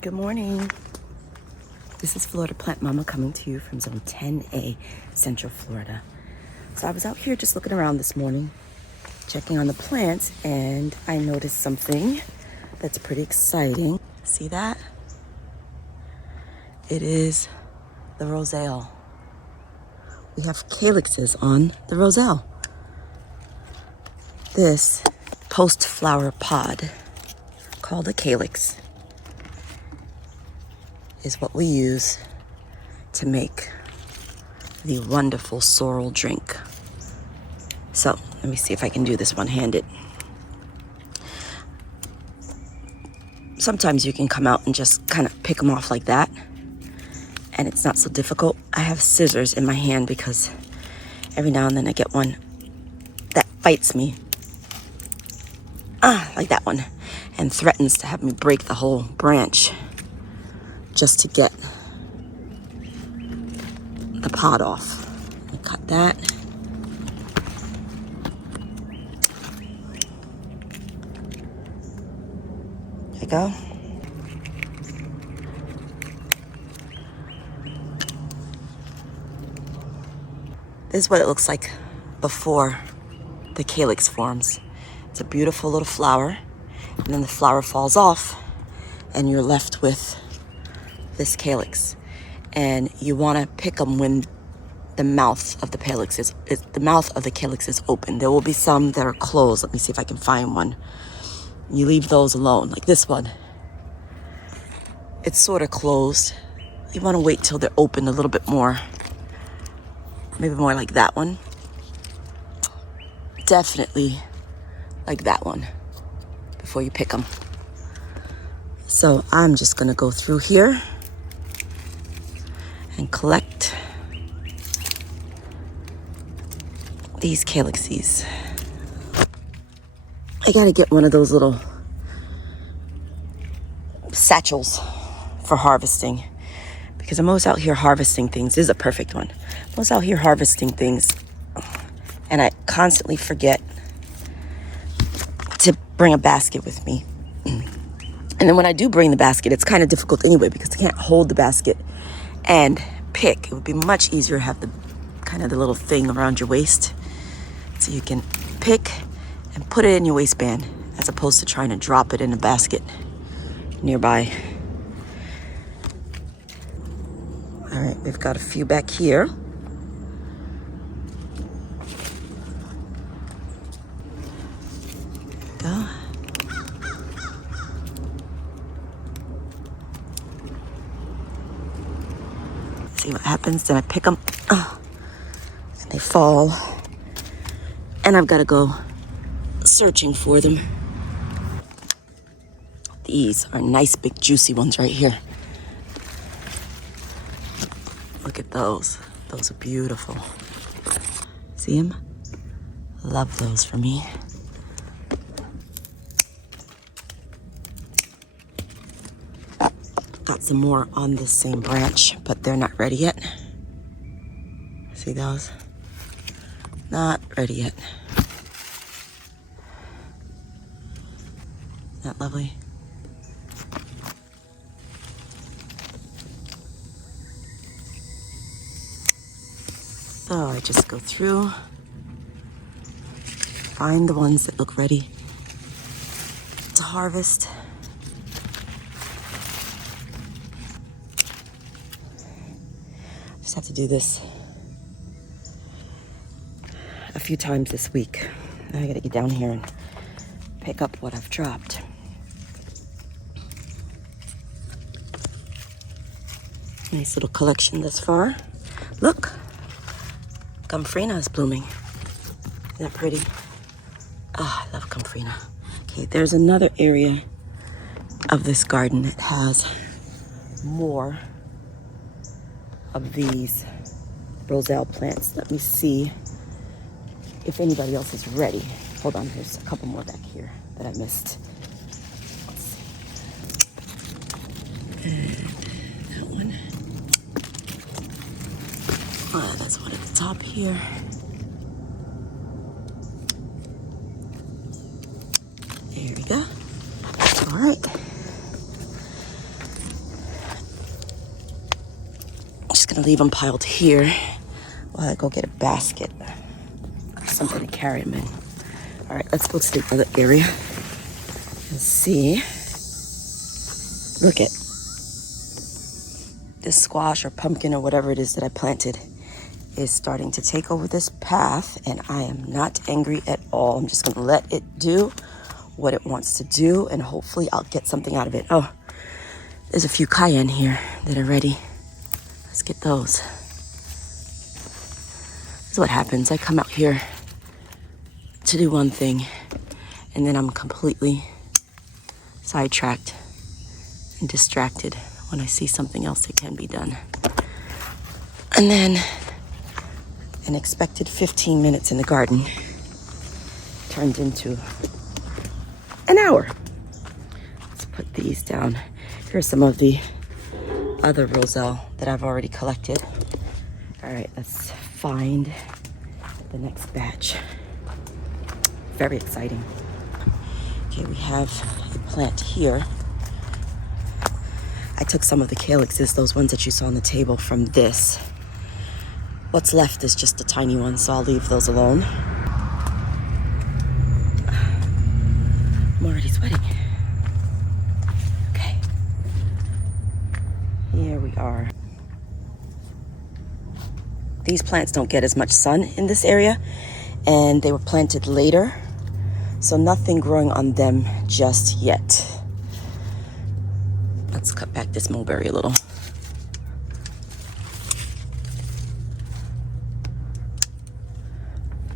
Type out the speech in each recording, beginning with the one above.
Good morning. This is Florida Plant Mama coming to you from Zone 10A, Central Florida. So I was out here just looking around this morning, checking on the plants, and I noticed something that's pretty exciting. See that? It is the Roselle. We have calyxes on the Roselle. This post-flower pod, called a calyx, is what we use to make the wonderful sorrel drink. So let me see if I can do this one-handed. Sometimes you can come out and just kind of pick them off like that, and it's not so difficult. I have scissors in my hand because every now and then I get one that fights me, like that one, and threatens to have me break the whole branch just to get the pod off. Let me cut that. There you go. This is what it looks like before the calyx forms. It's a beautiful little flower, and then the flower falls off, and you're left with this calyx. And you want to pick them when the mouth of the calyx is open. There will be some that are closed. Let me see if I can find one. You leave those alone, like this one. It's sort of closed. You want to wait till they're open a little bit more. Maybe more like that one. Definitely like that one before you pick them. So I'm just gonna go through here and collect these calyxes. I gotta get one of those little satchels for harvesting, because I'm always out here harvesting things. This is a perfect one. I'm always out here harvesting things, and I constantly forget to bring a basket with me. And then when I do bring the basket, it's kind of difficult anyway because I can't hold the basket and pick. It would be much easier to have the kind of the little thing around your waist so you can pick and put it in your waistband as opposed to trying to drop it in a basket nearby. All right, we've got a few back here. There we go. See what happens. Then I pick them, and they fall, and I've got to go searching for them. These are nice big juicy ones right here. Look at those. Those are beautiful. See them? Love those for me. Got some more on this same branch, but they're not ready yet. See those? Not ready yet. Isn't that lovely? So I just go through, find the ones that look ready to harvest. Just have to do this a few times this week. Now I gotta get down here and pick up what I've dropped. Nice little collection thus far. Look, Gomphrena is blooming. Isn't that pretty? Ah, I love Gomphrena. Okay, there's another area of this garden that has more of these Roselle plants. Let me see if anybody else is ready. Hold on, there's a couple more back here that I missed. Let's see. And that one. That's one at the top here. There we go. All right. just gonna leave them piled here while I go get a basket. Something to carry them in. All right, let's go to the other area and see. Look at this squash or pumpkin or whatever it is that I planted is starting to take over this path, and I am not angry at all. I'm just gonna let it do what it wants to do, and hopefully I'll get something out of it. Oh, there's a few cayenne here that are ready. Let's get those. This is what happens. I come out here to do one thing, and then I'm completely sidetracked and distracted when I see something else that can be done. And then an expected 15 minutes in the garden turned into an hour. Let's put these down. Here's some of the other Roselle that I've already collected. All right, let's find the next batch. Very exciting. Okay, we have a plant here. I took some of the calyxes, those ones that you saw on the table, from this. What's left is just a tiny one, so I'll leave those alone. I'm already sweating. Okay. Here we are. These plants don't get as much sun in this area, and they were planted later, so nothing growing on them just yet. Let's cut back this mulberry a little.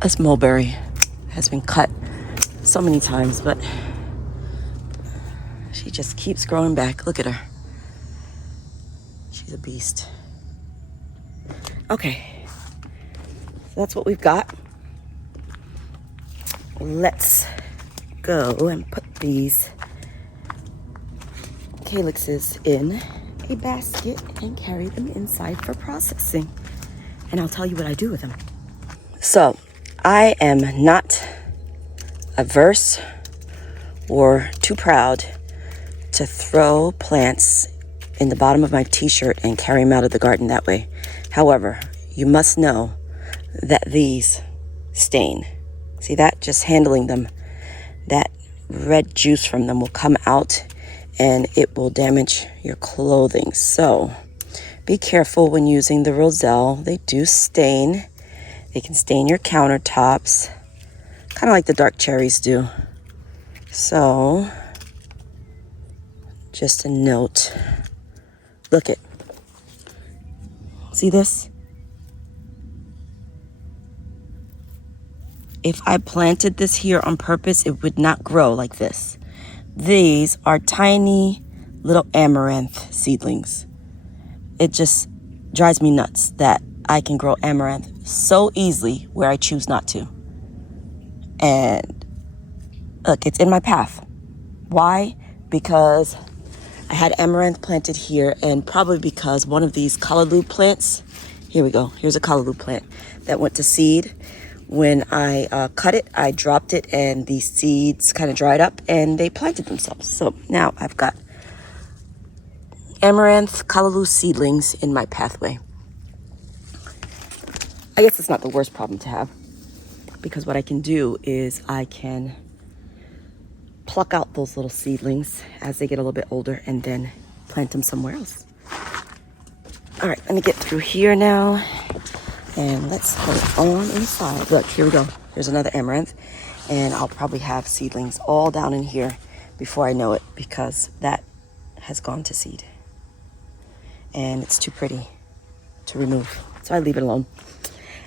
This mulberry has been cut so many times, but she just keeps growing back. Look at her. She's a beast. Okay, so that's what we've got. Let's go and put these calyxes in a basket and carry them inside for processing. And I'll tell you what I do with them. So, I am not averse or too proud to throw plants in the bottom of my t-shirt and carry them out of the garden that way. However, you must know that these stain. See that? Just handling them, that red juice from them will come out and it will damage your clothing. So be careful when using the Roselle. They do stain. They can stain your countertops, kind of like the dark cherries do. So, just a note. Look it. See this? If I planted this here on purpose, it would not grow like this. These are tiny little amaranth seedlings. It just drives me nuts that I can grow amaranth so easily where I choose not to. And look, it's in my path. Why? Because I had amaranth planted here, and probably because one of these callaloo plants, here we go, here's a callaloo plant that went to seed. When I cut it, I dropped it, and the seeds kind of dried up and they planted themselves. So now I've got amaranth callaloo seedlings in my pathway. I guess it's not the worst problem to have, because what I can do is I can pluck out those little seedlings as they get a little bit older and then plant them somewhere else. All right, let me get through here now and let's go on inside. Look, here we go. Here's another amaranth, and I'll probably have seedlings all down in here before I know it, because that has gone to seed and it's too pretty to remove. So I leave it alone.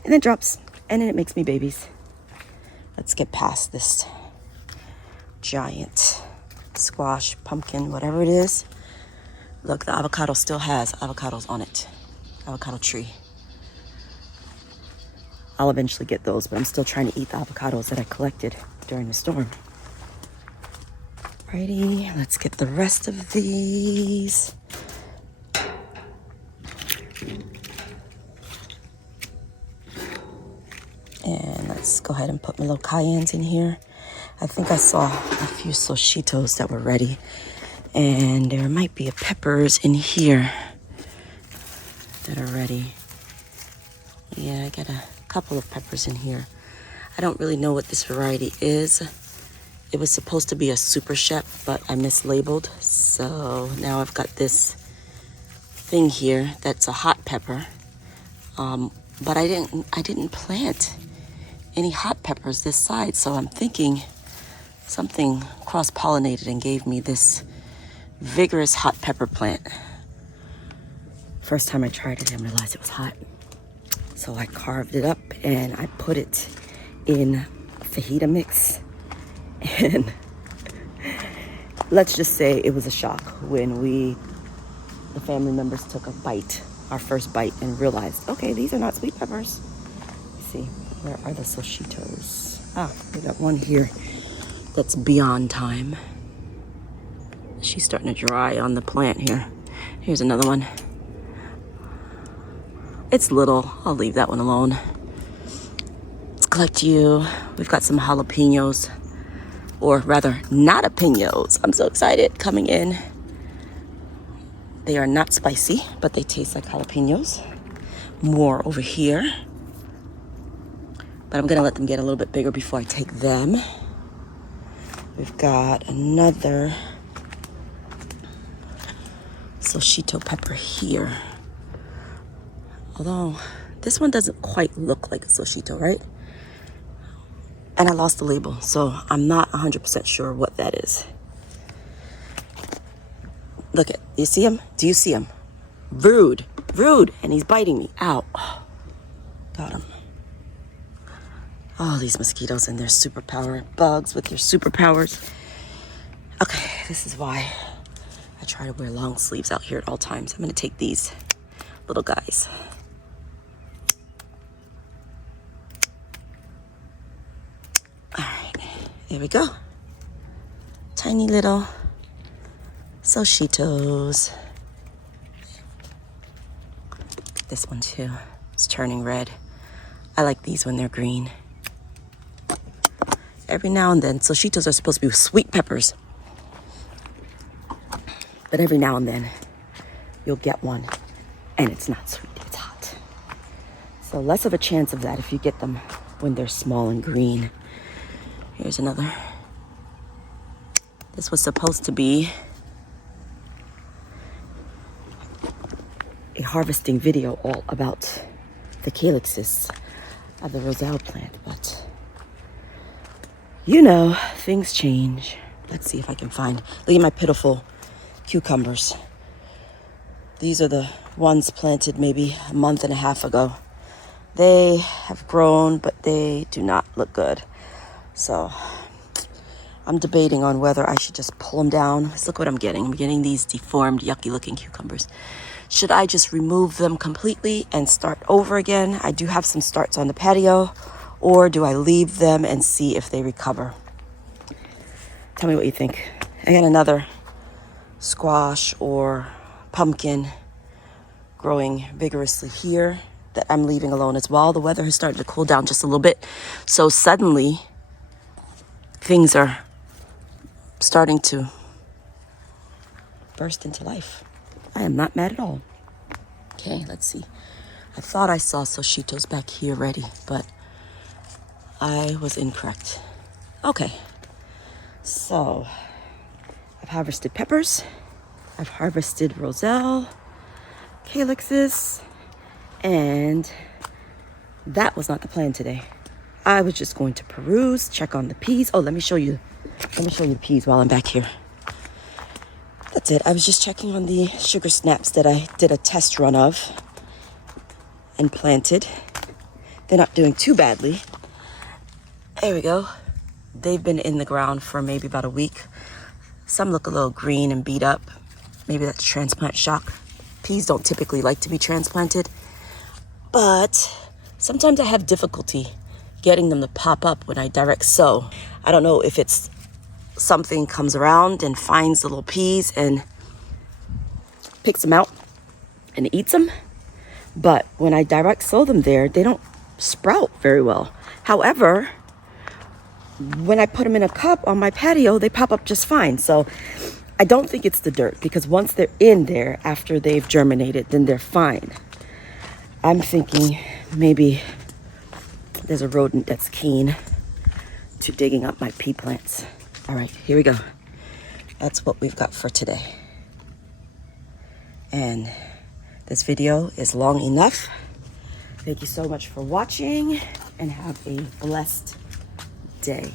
And it drops, and then it makes me babies. Let's get past this giant squash, pumpkin, whatever it is. Look, the avocado still has avocados on it. Avocado tree. I'll eventually get those, but I'm still trying to eat the avocados that I collected during the storm. Alrighty, let's get the rest of these. And let's go ahead and put my little cayennes in here. I think I saw a few soshitos that were ready. And there might be a peppers in here. that are ready. Yeah, I got a couple of peppers in here. I don't really know what this variety is. It was supposed to be a super chef, but I mislabeled. So now I've got this thing here that's a hot pepper. But I didn't plant any hot peppers this side, so I'm thinking something cross-pollinated and gave me this vigorous hot pepper plant. First time I tried it, I realized it was hot. So I carved it up and I put it in fajita mix. And let's just say it was a shock when the family members took a bite, our first bite, and realized, okay, these are not sweet peppers. Let's see, where are the Soshitos? Ah, we got one here that's beyond time. She's starting to dry on the plant here. Here's another one. It's little, I'll leave that one alone. Let's collect you. We've got some jalapenos, or rather, not-a-pinos. I'm so excited, coming in. They are not spicy, but they taste like jalapenos. More over here. But I'm gonna let them get a little bit bigger before I take them. We've got another Soshito pepper here. Although, this one doesn't quite look like a Soshito, right? And I lost the label, so I'm not 100% sure what that is. Look at, you see him? Do you see him? Rude, and he's biting me. Ow, oh, got him. Oh, these mosquitoes and their superpower. Bugs with your superpowers. Okay, this is why I try to wear long sleeves out here at all times. I'm gonna take these little guys. All right, there we go. Tiny little Soshitos. This one too, it's turning red. I like these when they're green. Every now and then, Soshitos are supposed to be sweet peppers. But every now and then, you'll get one and it's not sweet, it's hot. So less of a chance of that if you get them when they're small and green. Here's another. This was supposed to be a harvesting video all about the calyxes of the Roselle plant, but you know, things change. Let's see if I can find, look at my pitiful cucumbers. These are the ones planted maybe a month and a half ago. They have grown, but they do not look good. So I'm debating on whether I should just pull them down. Let's look what I'm getting. I'm getting these deformed, yucky looking cucumbers. Should I just remove them completely and start over again? I do have some starts on the patio. Or do I leave them and see if they recover? Tell me what you think. I got another squash or pumpkin growing vigorously here that I'm leaving alone as well. The weather has started to cool down just a little bit. So suddenly, things are starting to burst into life. I am not mad at all. Okay, let's see. I thought I saw Soshitos back here ready, but I was incorrect. Okay, so I've harvested peppers. I've harvested Roselle, calyxes, and that was not the plan today. I was just going to peruse, check on the peas. Oh, let me show you the peas while I'm back here. That's it. I was just checking on the sugar snaps that I did a test run of and planted. They're not doing too badly. There we go. They've been in the ground for maybe about a week. Some look a little green and beat up. Maybe that's transplant shock. Peas don't typically like to be transplanted, but sometimes I have difficulty getting them to pop up when I direct sow. I don't know if it's something comes around and finds the little peas and picks them out and eats them, but when I direct sow them there, they don't sprout very well. However, when I put them in a cup on my patio, they pop up just fine. So I don't think it's the dirt, because once they're in there after they've germinated, then they're fine. I'm thinking maybe there's a rodent that's keen to digging up my pea plants. All right, here we go. That's what we've got for today. And this video is long enough. Thank you so much for watching and have a blessed day.